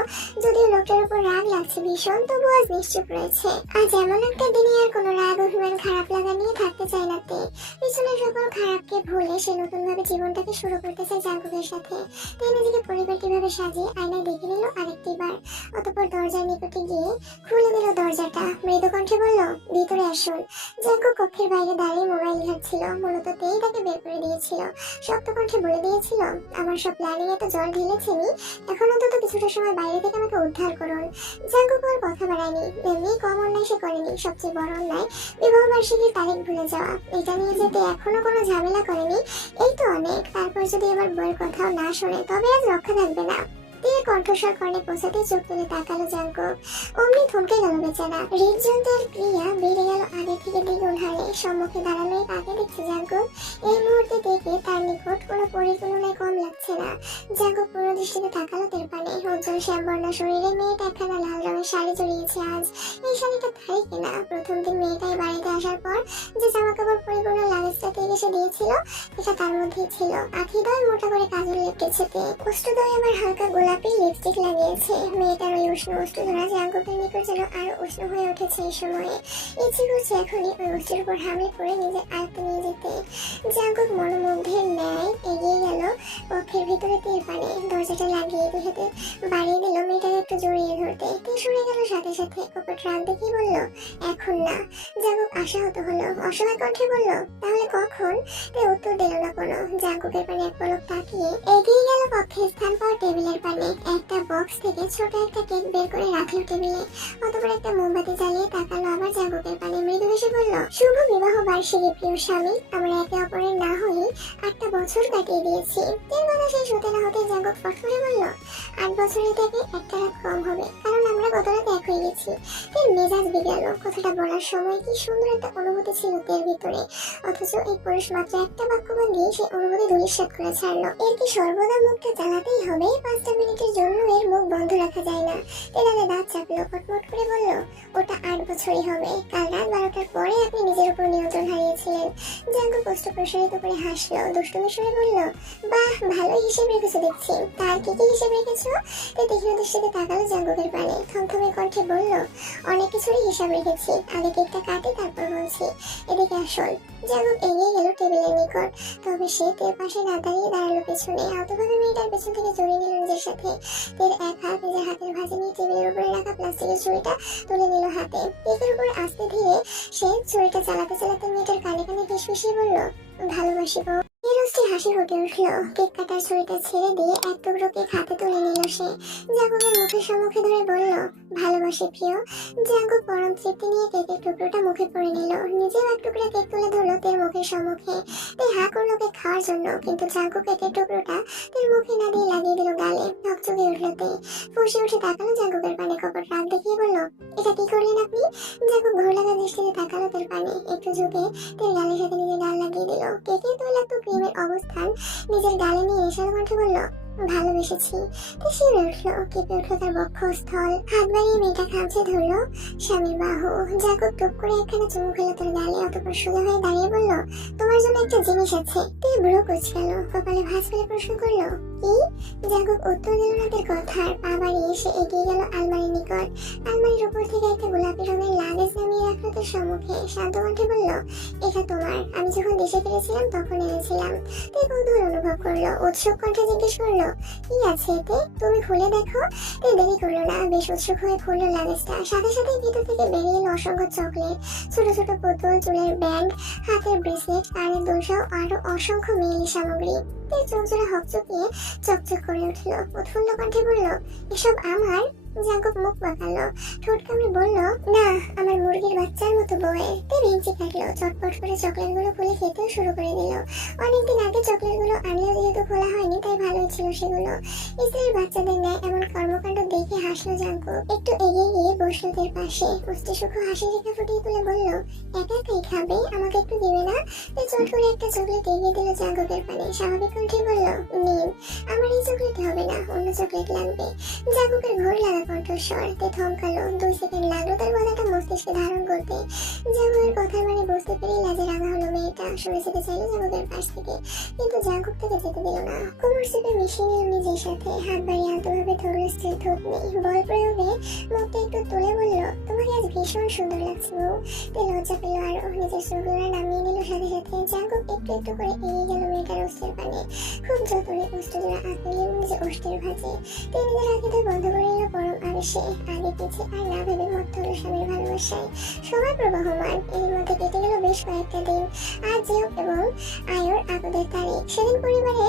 যদিও লোকটার উপর রাগ লাগছে ভীষণ, তবু আজ নিশ্চুপ রয়েছে। আজ এমন একটা দিনে আর কোনো রাগ অভিমান খারাপ লাগা নিয়ে থাকতে চায় না তে। পিছনের সকল খারাপকে ভুলে সে নতুন ভাবে জীবনটাকে শুরু করতে চায় জাগকের সাথে। তাই নিজেকে পরিপাটিভাবে সাজিয়ে আয়নায় দেখে নিল আরেকটি বার। অতঃপর দরজার নিকটে গিয়ে খুলে দিল দরজাটা। মৃদু কণ্ঠে বলল, ভিতরে আসুন। জাগক কক্ষের বাইরে দাঁড়িয়ে মোবাইল ঘাটছিল। মূলত তেই তাকে বের করে দিয়েছিল। শক্ত কণ্ঠে বলে দিয়েছিল, আমার সব প্ল্যানিং এ তো জল ঢেলেছেনি, এখন অন্তত কিছুটা সময় বাইরে থেকে আমাকে উদ্ধার করুন। জাগক আর কথা বাড়ায়নি। এমনি কম অন্যায় সে করেনি, সবচেয়ে বড় অন্যায় বিবাহ বার্ষিকীর তারিখ ভুলে যাওয়া। এটা নিয়ে যেতে এখনো কোনো ঝামেলা করেনি, এই তো অনেক। তারপর যদি এবার বইয়ের কথাও না শোনে তবে আজ রক্ষা থাকবে না। দিয়ে কণ্ঠস্বর কর্ণে পৌঁছাতে চোখ তুলে তাকালো জাগক। অমনি থমকে গেল বেচারা। হৃদযন্ত্রের ক্রিয়া বেড়ে গেল আগে থেকে দ্বিগুণ হারে। সম্মুখে দাঁড়ানোই তাকে দেখছে জাগক। এই মুহূর্তে দেখে তার নিকট কোনো পরিতুলনায় কম লাগছে না। জাগক পুরো দৃষ্টিতে তাকালো তের পানে। উজ্জ্বল শ্যামবর্ণ শরীরে মেয়েটা একখানা লাল রঙের শাড়ি জড়িয়েছে আজ। এই শাড়িটা তারই কেনা। প্রথম দিন মেয়েটাই বাড়িতে আসার পর যে জামা কাপড় পরিপূর্ণ লাগেজটা থেকে সে দিয়েছিল, এটা তার মধ্যেই ছিল। আখিদয় মোটা করে কাজল লেপটেছে তে। অষ্টদয় আবার হালকা গোলাপি লিপস্টিক লাগিয়েছে। মেয়েটার ওই উষ্ণ অষ্টু ধরা জাগকের নিকট যেন আরো উষ্ণ হয়ে উঠেছে এই সময়ে। ইচ্ছে করছে এখনই ওই অষ্টের উপর হামলে পড়ে নিজের আয়ত্তে নিয়ে যেতে। জাগক মনোমুগ্ধের ন্যায় এগিয়ে গেল কক্ষের ভিতরে তের পানে। দরজাটা লাগিয়ে দুই হাতে বাড়িয়ে দিল মেয়েটাকে একটু জড়িয়ে ধরতে। তে সরে গেল সাথে সাথে। কপট রাগ দেখে বলল, এখন না। জাগক আশাহত হলো, অসহায় কণ্ঠে বলল, তাহলে কখন? তে উত্তর দিল না কোনো। জাগকের পানে এক পলক তাকিয়ে এগিয়ে গেল কক্ষের স্থান পাওয়া টেবিলের পানে। একটা বক্স থেকে ছোট একটা কেক বের করে রাখলো টেবিলে। অতঃপর একটা মোমবাতি জ্বালিয়ে তাকালো আবার জাগকের পানে। মৃদু হেসে বলল, শুভ বিবাহ বার্ষিকী প্রিয় স্বামী। আমরা একে অপরের না হয়ে 8টা বছর কাটিয়ে দিয়েছি। এর কথা শেষ হতে না হতে জাগক ফট করে বলল, 8 বছরের থেকে একটা রাত কম হবে, কারণ আমরা গত রাতে এক হয়ে গেছি। এর মেজাজ বিগড়ালো। কথাটা বলার সময় কি সুন্দর একটা অনুভূতি ছিল এর ভিতরে, অথচ এই পুরুষ মাত্র একটা বাক্য দিয়ে সেই অনুভূতি ধূলিসাৎ করে ছাড়লো। এর কি সর্বদা মুখটা চালাতেই হবে? 5টা মিনিটের জন্য এর মুখ বন্ধ রাখা যায় না। তেলালে দাঁত চাপলো, কটমট করে বলল, ওটা 8 বছরই হবে। কাল রাত 12টার পরে আপনি নিজের উপর নিয়ন্ত্রণ হারিয়েছিলেন। জাগক কষ্ট প্রসারিত করে হাসলো, দুষ্টুমি সুরে বলল, বাহ, ভালোই হিসেব রেখেছো দেখছি। তার কি কি হিসেব রেখেছো? তে তীক্ষ্ণ দৃষ্টিতে তাকালো জাগকের পানে। থমথমে কণ্ঠে বলল, অনেক কিছুরই হিসাব রেখেছি। আগে কেকটা কাটে তারপর বলছি। এদিকে আসল। জাগক এগিয়ে গেল টেবিলের নিকট। তবে সে তের পাশে না দাঁড়িয়ে দাঁড়ালো পেছনে। আলতোভাবে মেয়েটার পেছন থেকে জড়িয়ে নিল নিজের সাথে। তের এক হাত নিজের হাতের ভাঁজে নিয়ে টেবিলের উপরে রাখা প্লাস্টিকের ছুরিটা তুলে নিল হাতে। কেকের উপর আস্তে ধীরে সে ছুরিটা চালাতে চালাতে মেয়েটার কানে কানে ফিসফিসিয়ে বলল, ভালোবাসি বউ। নিরস্ত্রী হাসি ফুটে উঠল। কেক কাটার ছুরিটা ছেড়ে দিয়ে এক টুকরো কেক হাতে তুলে নিল সে। জাগকের মুখের সম্মুখে ধরে বলল, ভালোবাসি প্রিয়। জাগক পরম তৃপ্তি নিয়ে কেকের টুকরোটা মুখে পড়ে নিল। নিজেও এক টুকরা কেক তুলে ধরলো তের মুখের সম্মুখে। তে হা করলো কেক খাওয়ার জন্য, কিন্তু জাগক কেকের টুকরোটা তের মুখে না দিয়ে লাগিয়ে দিল গালে। ধকচকে উঠল তে। ফুঁসে উঠে তাকালো জাগকের পানে। কপট রাগ দেখিয়ে বলল, এটা কি করলেন আপনি? জাগক ঘোর লাগা দৃষ্টিতে তাকালো তের পানে। একটু ঝুঁকে তের গালের সাথে নিজের গাল লাগিয়ে দিল। কেকের তৈলাক্ত ক্রিমের অবস্থান নিজের গালে নিয়ে নেশালো কণ্ঠে বলল, ভালোবেসেছি। শিউরে উঠলো, কেঁপে উঠলো তার বক্ষস্থল। হাত বাড়িয়ে মেয়েটা খামচে ধরলো স্বামীর বাহু। জাগক টুপ করে একখানা চুমু খেলো তোর গালে। অতঃপর সোজা হয়ে দাঁড়িয়ে বলল, তোমার জন্য একটা জিনিস আছে। তুই ভ্রু কুঁচকালো, কপালে ভাঁজ ফেলে প্রশ্ন করলো, কি? জাগক উত্তর দিল না তের কথার। পা বাড়িয়ে এসে এগিয়ে গেল আলমারির নিকট। আলমারির উপর থেকে একটা গোলাপি রঙের লাগেজ নামিয়ে রাখলো তোর সম্মুখে। শান্ত কণ্ঠে বলল, এটা তোমার। আমি যখন দেশে ফিরেছিলাম তখন এনেছিলাম। তুই কৌতূহল অনুভব করলো। উৎসুক কণ্ঠে জিজ্ঞেস করলো, কি আছে এতে? তুমি খুলে দেখো। তে দেরি করলো না, বেশ উৎসুক হয়ে খুললো লাগেজটা। সাথে সাথে ভিতর থেকে বেরিয়ে এলো অসংখ্য চকলেট, ছোট ছোট পুতুল, চুলের ব্যান্ড, হাতের ব্রেসলেট, কানের দুল সহ আরো অসংখ্য মেয়েলি সামগ্রী। জিহূকের চোখ জোড়া হকচকিয়ে চকচক করে উঠল। উৎফুল্ল কণ্ঠে বলল, এসব আমার? জাঙ্কুক মুখ বাঁকালো, ঠোঁট কামড়ে বলল, না, আমার মুরগির বাচ্চার মতো বউয়ের। তে ভেঙচি কাটলো, চটপট করে চকলেটগুলো খুলে খেতেও শুরু করে দিল। অনেকদিন আগে চকলেটগুলো আনলেও যেহেতু খোলা হয়নি তাই ভালোই ছিল সেগুলো। স্ত্রীর বাচ্চাদের ন্যায় এমন কর্মকাণ্ড দেখে হাসলো জাঙ্কুক। একটু এগিয়ে গিয়ে বসলো তের পাশে, মুষ্টি সুখ হাসি রেখা ফুটিয়ে তুলে বলল, একা একাই খাবে, আমাকে একটু দিবে না? তে চট করে একটা চকলেট এগিয়ে দিল জাঙ্কুকের পানে, স্বাভাবিক কণ্ঠে বলল, নিন। আমার এই চকলেট হবে না, অন্য চকলেট লাগবে। জাঙ্কুকের ঘোর লাগা কণ্ঠস্বর। তে থমকালো, 2 সেকেন্ড লাগলো তার কথাটা মস্তিষ্কে ধারণ করতে। জাঙ্কুকের কথার মানে বুঝতে পেরে লাজে রাঙা হলো মেয়েটা। সরে যেতে চাইলো জাঙ্কুকের পাশ থেকে, কিন্তু জাঙ্কুক তাকে যেতে দিল না। কোমর চেপে মিশিয়ে নিল নিজের সাথে, হাত বাড়িয়ে আলতোভাবে ধরলো স্ত্রীর থুতনি। বল প্রয়োগে মুখটা একটু তুলে বলল, তোমাকে আজ ভীষণ সুন্দর লাগছে বউ। তে লজ্জা পেল আরো, নিজের চোখগুলো নামিয়ে নিল সাথে সাথে। জাঙ্কুক একটু একটু করে এগিয়ে গেল মেয়েটার ওষ্ঠের পানে, খুব যতনে ওষ্ঠজোড়া আঁকড়ে নিল নিজের ওষ্ঠের ভাঁজে। তে নিজের হাতে বন্ধ করে নিল পরম আবেশে, আগে পিছে আর না ভেবে মত্ত হলো স্বামীর ভালোবাসায়। সময় প্রবাহমান, এর মধ্যে কেটে গেল বেশ কয়েকটা দিন। আজ জেহব এবং আয়র আপদের তারিখ। সেদিন পরিবারে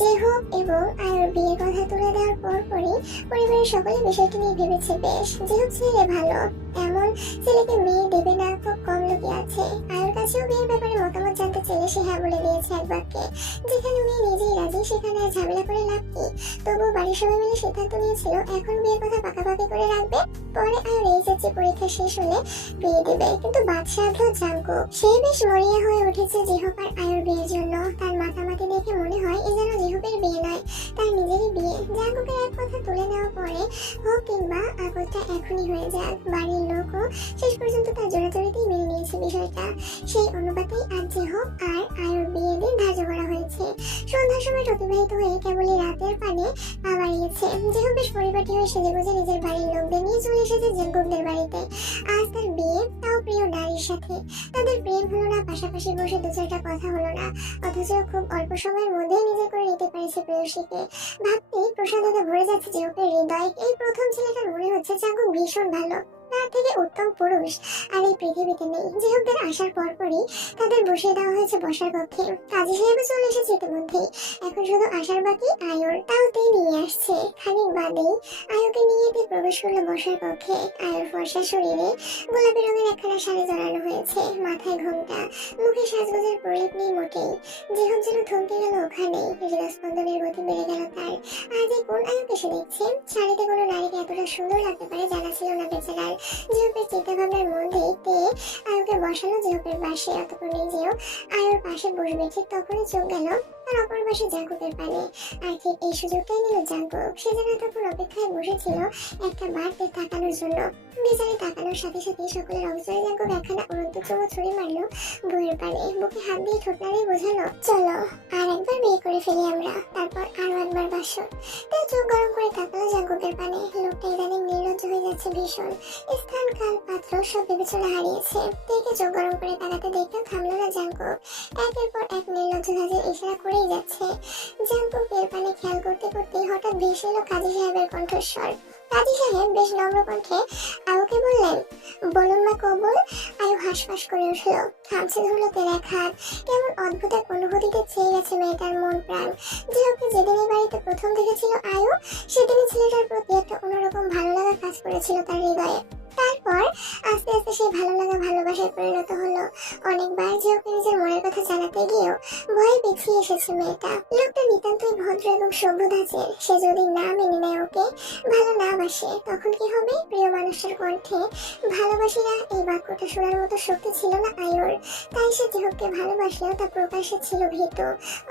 জেহব এবং আয়র বিয়ের কথা তুলে দেওয়ার পরপরই পরিবারের সকলে বিষয়টি নিয়ে ভেবেছে বেশ। জেহব ছেলে ভালো, এমন ছেলেকে মেয়ে দেবে না খুব কম লোকই আছে। আয়র কাছেও বিয়ের ব্যাপারে মতামত জানতে চাইলে সে হ্যাঁ বলে দিয়েছে এক বাক্যে। যেখানে মেয়ে নিজেই রাজি সেখানে আর ঝামেলা করে লাভ কি। তবুও বাড়ির সবাই মিলে সিদ্ধান্ত নিয়েছিল এখন বিয়ের কথা পাকাপাকি করে রাখবে, পরে আয়র এইচএসসি পরীক্ষা শেষ হলে বিয়ে দেবে। কিন্তু বাদশাহ জাঙ্কুক সে বেশ মরিয়া হয়ে উঠেছে জেহব আর আয়র বিয়ের জন্য। তার মাতামাতি দেখে মনে হয় এ যেন জেহবের বিয়ে নয়, তার নিজেরই বিয়ে। জাঙ্কুকের এক কথা তুলে নেওয়া পরে হোক কিংবা আগরটা এখনই হয়ে যাক, বাড়ির লোকও শেষ পর্যন্ত তার জোরাজোরিতেই মেনে নিয়েছে বিষয়টা। সেই অনুপাতেই আজ জেহব আর আয়র বিয়ের দিন ধার্য করা হয়েছে। সন্ধ্যার সময় অতিবাহিত হয়ে কেবলই রাতের পানে পা বাড়িয়েছে। জেহব বেশ পরিপাটি হয়ে সেজেগুজে নিজের বাড়ির লোকদের নিয়ে চলে এসেছে জাঙ্কুকদের বাড়িতে। আজ তার বিয়ে, তাও প্রিয় নারীর সাথে। তাদের প্রেম হলো না, পাশাপাশি বসে দু চারটা কথা হলো না, অথচ খুব অল্প সময়ের মধ্যেই নিজে করে নিতে পেরেছে প্রেয়সীকে। ভাবতেই প্রসাদে ভরে যাচ্ছে জেহবের হৃদয়। এই প্রথম ছেলেটার মনে হচ্ছে জাঙ্কুক ভীষণ ভালো, তার থেকে উত্তম পুরুষ আর এই পৃথিবীতে নেই। জেহবদের আসার পরপরই তাদের বসিয়ে দেওয়া হয়েছে বসার কক্ষে। কাজী সাহেব চলে এসেছে ইতিমধ্যেই, এখন শুধু আসার বাকি আয়র, তাও তে নিয়ে আসছে। খানিক বাদেই আয়কে নিয়ে তে প্রবেশ করলো বসার কক্ষে। আয়র ফর্সা শরীরে গোলাপি রঙের একখানা শাড়ি জড়ানো হয়েছে, মাথায় ঘোমটা, মুখে সাজগোজের প্রলেপ নেই মোটেই। জেহব যেন থমকে গেল ওখানে, হৃদস্পন্দনের গতি বেড়ে গেল তার। আজ এই কোন আয়ক এসে দেখছে? শাড়িতে কোনো নারীকে এতটা সুন্দর লাগতে পারে জানা ছিল না বেচারার। জেহবের চিন্তা ভাবনার মধ্যেই তে আয়কে বসালো জেহবের পাশে। অতক্ষণ নিজেও আয়র পাশে বসবে, ঠিক তখনই চোখ গেল তার অপর পাশে জাঙ্কুকের পানে। আর ঠিক এই সুযোগটাই নিল জাঙ্কুক। সে যেন তখন অপেক্ষায় বসেছিল একটা বারতে তাকানোর জন্য। বেচারে তাকানোর সাথে সাথে সকলের অবসরে জাঙ্কুক একখানা উড়ন্ত চুমো ছুড়ে মারলো বইয়ের পানে। বুকে হাত দিয়ে ঠোঁট নাড়িয়ে বোঝালো, চলো আর একবার বিয়ে করে ফেলি আমরা, তারপর আরো একবার বাসর। তাই চোখ গরম করে তাকালো জাঙ্কুকের পানে। লোকটা ইদানিং নির্লজ্জ হয়ে যাচ্ছে ভীষণ, স্থান কাল পাত্র সব বিবেচনা হারিয়েছে। তেকে চোখ গরম করে তাকাতে দেখতেও থামলো না জাঙ্কুক। একের পর এক নির্লজ্জ কাজের ইশারা করেই যাচ্ছে। জাঙ্কুক এর পানে খেয়াল করতে করতে হঠাৎ ভেসে এলো কাজী সাহেবের কণ্ঠস্বর। কাজী সাহেব বেশ নম্র কণ্ঠে আয়ুকে বললেন, বলুন মা কবুল। আয়ু হাঁসফাঁস করে উঠল, খামছে ধরলো তের এক হাত। কেমন অদ্ভুত এক অনুভূতিতে ছেয়ে গেছে মেয়েটার মন প্রাণ। যেহেতু যেদিন এই বাড়িতে প্রথম দেখেছিল আয়ু, সেদিনই ছেলেটার প্রতি একটা অন্যরকম ভালো লাগা কাজ করেছিল তার হৃদয়ে। তারপর আস্তে আস্তে সেই ভালো লাগা ভালোবাসায় পরিণত হলো। অনেকবার যে ওকে নিজের মনের কথা জানাতে গিয়েও ভয়ে পিছিয়ে এসেছে মেয়েটা। লোকটা নিতান্তই ভদ্র এবং সভ্য ধাঁচের। সে যদি না মেনে নেয় ওকে, ভালো না বাসে, তখন কি হবে? প্রিয় মানুষের কণ্ঠে ভালোবাসি না এই বাক্যটা শোনার মতো শক্তি ছিল না আয়ুর। তাই সে জেহবকে ভালোবাসলেও তা প্রকাশ্যে ছিল ভীত।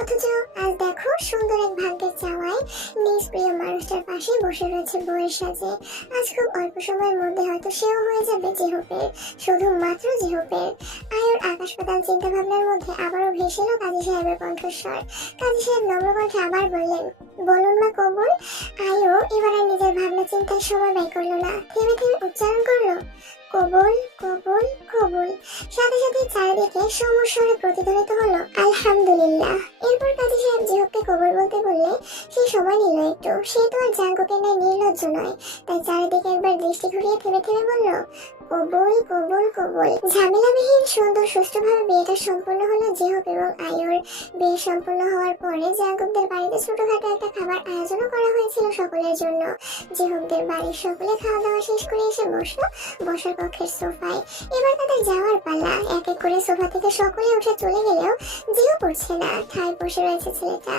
অথচ আজ দেখো, সুন্দর এক ভাগ্যের চাওয়ায় নিজ প্রিয় মানুষটার পাশে বসে রয়েছে বউয়ের সাজে। আজ খুব অল্প সময়ের মধ্যে হয়তো সেও হয়ে যাবে জেহবের, শুধুমাত্র জেহবের। আয়ুর আকাশ পাতাল চিন্তা ভাবনার মধ্যে আবারও ভেসে এলো কাজী সাহেবের কণ্ঠস্বর। কাজী সাহেব নম্র কণ্ঠে আবার বললেন, বলুন মা কবুল। আয়ু এবার আর নিজের ভাবনা চিন্তার সময় ব্যয় করলো না, থেমে থেমে উচ্চারণ করলো, কবুল কবুল কবুল। কবুল। সাথে সাথে চারিদিকে সমস্বরে প্রতিধ্বনিত হলো আলহামদুলিল্লাহ। এরপর কাজী সাহেব জিহুককে কবুল বলতে বললে সে সময় নিল একটু। সে তো আর জাঙ্কুকের ন্যায় নির্লজ্জ নয়, তাই চারিদিকে একবার দৃষ্টি ঘুরিয়ে থেমে থেমে বলল কবুল কবুল কবুল। ঝামেলাবিহীন সুন্দর সুষ্ঠুভাবে বিয়েটা সম্পূর্ণ হলো জিহুক এবং আয়ুর। বিয়ে সম্পূর্ণ হওয়ার পরে জাঙ্কুকদের বাড়িতে ছোটখাটো একটা খাবার আয়োজনও করা হয়েছিল সকলের জন্য। জিহুকদের বাড়ির সকলে খাওয়া দাওয়া শেষ করে এসে বসলো বসার কক্ষের সোফায়। এবার তাদের যাওয়ার পালা। এক এক করে সোফা থেকে সকলে উঠে চলে গেলেও জিহুক উঠছে না, ঠায় বসে রয়েছে ছেলেটা।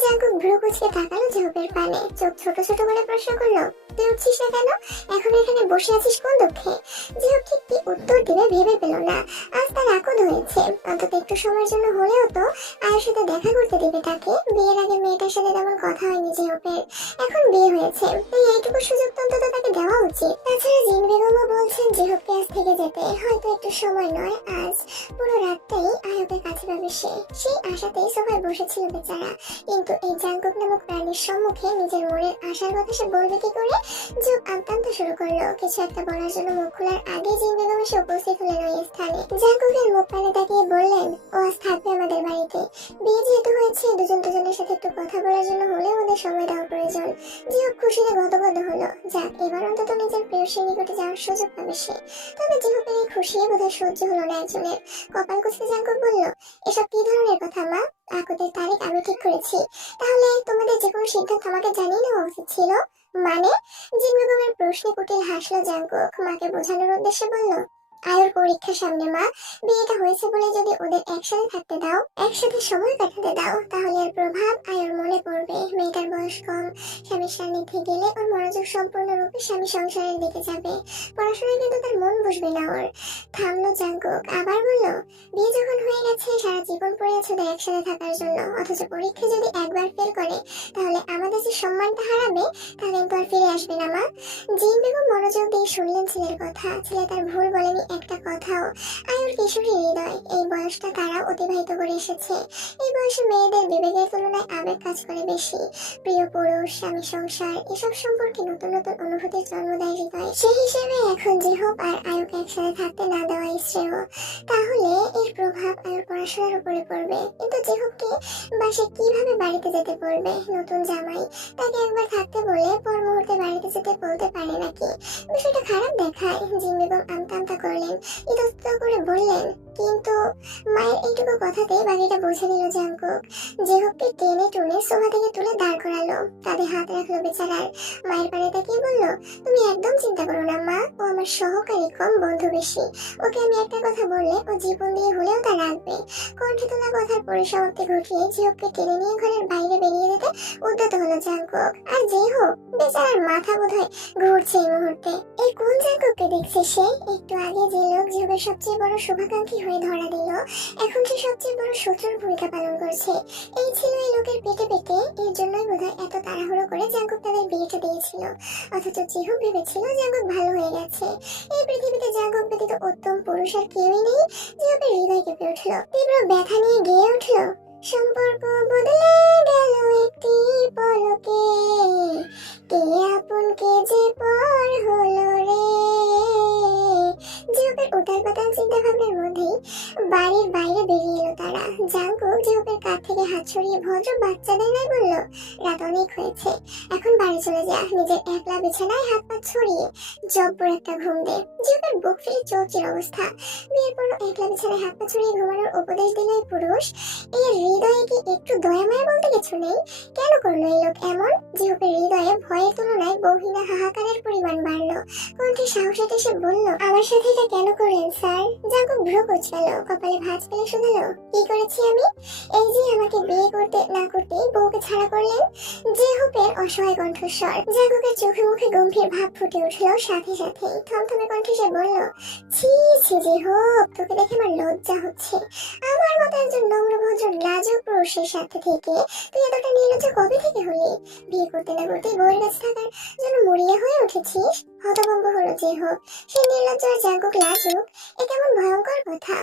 জাঙ্কুক ভ্রু কুচকে তাকালো জিহুকের পানে, চোখ ছোট ছোট করে প্রশ্ন করলো তুই উঠছিস না কেন? এখন এখানে বসে আছিস কোন দুঃখে? জিহুক ঠিক কি উত্তর দিবে ভেবে পেল না। আজ তার আকদ হয়েছে, অন্তত একটু সময়ের জন্য হলেও তো আয়ের সাথে দেখা করতে দিবে তাকে। বিয়ের আগে মেয়েটার সাথে তেমন কথা হয়নি জিহুকের, এখন বিয়ে হয়েছে, তাই এইটুকু সুযোগ তো অন্তত তাকে দেওয়া উচিত। তাছাড়া জিন বেগমও বলছেন জিহুককে আজ থেকে যেতে, হয়তো একটু সময় নয়, আজ পুরো রাতটাই আয়ুকের কাছে পাবে সে। সেই আশাতেই সোফায় বসেছিল বেচারা। কিন্তু এই জাঙ্কুক নামক প্রাণীর সম্মুখে নিজের মনের আশার কথা সে বলবে কি করে? জিহুক আমতামতে শুরু করলো। কিছু একটা বলার জন্য মুখ খোলার আগে জিন বেগম এসে উপস্থিত হলেন ওই স্থানে। জাঙ্কুকের মুখ পানে তাকিয়ে বললেন ও আজ থাকবে আমাদের বাড়িতে। বিয়ে যেহেতু হয়েছে দুজন দুজনের সাথে একটু কথা বলার জন্য হলেও ওদের সময় দেওয়া প্রয়োজন। জিহুক খুশিতে গদগদ হলো, যাক এবার অন্তত নিজের প্রেয়সীর নিকটে যাওয়ার সুযোগ পাবে সে। তবে জিহুকের এই খুশি বোধহয় সহ্য হলো না একজনের। কপাল কুচকে জাঙ্কুক বলল এসব কি ধরনের কথা মা? আকদের তারিখ আমি ঠিক করেছি, তাহলে তোমাদের যে কোনো সিদ্ধান্ত আমাকে জানিয়ে নেওয়া উচিত ছিল। মানে? জিন বেগমের প্রশ্নে কুটিল হাসলো জাঙ্কুক। মাকে বোঝানোর উদ্দেশ্যে বলল আয়ুর পরীক্ষা সামনে মা, বিয়েটা হয়েছে বলে যদি ওদের একসাথে থাকতে দাও, একসাথে সময় কাটাতে দাও, তাহলে এর প্রভাব আয়ুর মনে পড়বে। মেয়েটার বয়স কম, স্বামীর সান্নিধ্যে গেলে ওর মনোযোগ সম্পূর্ণরূপে স্বামী সংসারের দিকে যাবে, পড়াশোনায় কিন্তু তার মন বসবে না ওর। থামলো জাঙ্কুক, আবার বলল বিয়ে যখন হয়ে গেছে সারা জীবন পড়ে আছে ওদের একসাথে থাকার জন্য, অথচ পরীক্ষা যদি একবার ফেল করে তাহলে আমাদের যে সম্মানটা হারাবে তা কিন্তু আর ফিরে আসবে না মা। জিন বেগম মনোযোগ দিয়ে শুনলেন ছেলের কথা। ছেলে তার ভুল বলেনি একটা কথাও। আয়ুর কিশোরী হৃদয়, এই বয়সটা তারা অতিবাহিত করে এসেছে। এই বয়সে মেয়েদের বিবেকের তুলনায় আবেগ কাজ করে বেশি। প্রিয় পুরুষ, স্বামী, সংসার এসব সম্পর্কে নতুন নতুন অনুভূতির জন্ম দেয় হৃদয়। সেই হিসেবে এখন জিহুক আর আয়ুকে একসাথে থাকতে না দেওয়াই শ্রেয়। তাহলে এর প্রভাব আয়ুর পড়াশোনার উপরে পড়বে। কিন্তু জিহুককে বাসে কিভাবে বাড়িতে যেতে বলবে? নতুন জামাই তাকে একবার থাকতে বলে পর মুহূর্তে বাড়িতে যেতে বলতে পারে নাকি? বিষয়টা খারাপ দেখায়। জিন বেগম আমতা করলেন, ইতস্তত করে বললেন কিন্তু মায়ের এইটুকু কথাতে বাকিটা বুঝে নিল জাঙ্কুক। জিহুককে টেনে টুনে সোফা থেকে তুলে দাঁড় করালো, কাঁধে হাত রাখলো বেচারার। মায়ের পানে তাকিয়ে বলল তুমি একদম চিন্তা করো না মা, ও আমার সহকারী কম বন্ধু বেশি। ওকে আমি একটা কথা বললে ও জীবন দিয়ে হলেও তা রাখবে। কণ্ঠে তোলা কথার পরিসমাপ্তি ঘটিয়ে জিহুককে টেনে নিয়ে ঘরের বাইরে বেরিয়ে যেতে উদ্যত হলো জাঙ্কুক। আর জিহুক বেচারার মাথা বোধহয় ঘুরছে এই মুহূর্তে। এই কোন জাঙ্কুককে দেখছে সে? একটু আগে যে লোক জিহুকের সবচেয়ে বড় শুভাকাঙ্ক্ষী হয়ে ধরা দিল, এখন সে সবচেয়ে বড় শত্রুর ভূমিকা পালন করছে। এই ছিল এই লোকের পেটে পেটে। এর জন্যই বোধহয় এত তাড়াহুড়ো করে জাঙ্কুক তাদের বিয়েটা দিয়েছিল। অথচ জিহুক ভেবেছিল জাঙ্কুক ভালো হয়ে গেছে। এই পৃথিবীতে জাঙ্কুক ব্যতীত উত্তম পুরুষ আর কেউই নেই। জিহুকের হৃদয় কেঁপে উঠল, তীব্র ব্যথা নিয়ে গেয়ে উঠল সম্পর্ক বদলে গেল একটি পলকে, কে আপন কে যে পর হলো রে। জিহুকের উতাল পাতাল চিন্তা ভাবনার মধ্যেই বাড়ির বাইরে বেরিয়ে এলো তারা। জাঙ্কুক জিহুকের কাছ থেকে হাত সরিয়ে ভদ্র বাচ্চাদের নাই বলল রাত অনেক হয়েছে, এখন বাড়ি চলে যা। নিজের একলা বিছানায় হাত পা ছড়িয়ে জব্বর একটা ঘুম দে। জিহুকের বুক ফিরে চৌচির অবস্থা। বিয়ের পর একলা বিছানায় হাত পা ছড়িয়ে ঘুমানোর উপদেশ দিল এই পুরুষ। এর হৃদয়ে কি একটু দয়া মায়া বলতে কিছু নেই? কেন করলো এই লোক এমন? জিহুকের হৃদয়ে ভয়ের তুলনায় বহিনা হাহাকারের পরিমাণ বাড়লো। কণ্ঠে সাহস এসে বলল আমার সাথে এটা কেন করলেন স্যার? জাঙ্কুক ভ্রু কুঁচকালো, কপালে ভাঁজ ফেলে শুধালো কি করেছি আমি? এই যে আমাকে বিয়ে করতে না করতেই বউকে ছাড়া করলেন। জিহুকের অসহায় কণ্ঠস্বর। জাঙ্কুকের চোখে মুখে গম্ভীর ভাব ফুটে উঠলো, সাথে সাথে থমথমে কণ্ঠে সে বলল ছি ছি জিহুক, তোকে দেখে আমার লজ্জা হচ্ছে। আমার মতো একজন নম্রভদ্র লাজুক পুরুষের সাথে থেকে তুই এতটা নির্লজ্জ কবে থেকে হলি? বিয়ে করতে না করতেই বউয়ের কাছে থাকার জন্য মরিয়া হয়ে উঠেছিস। হতভম্ব হলো জিহুক। সে নির্লজ্জ আর জাঙ্কুক লাজুক, এ কেমন ভয়ঙ্কর কথা।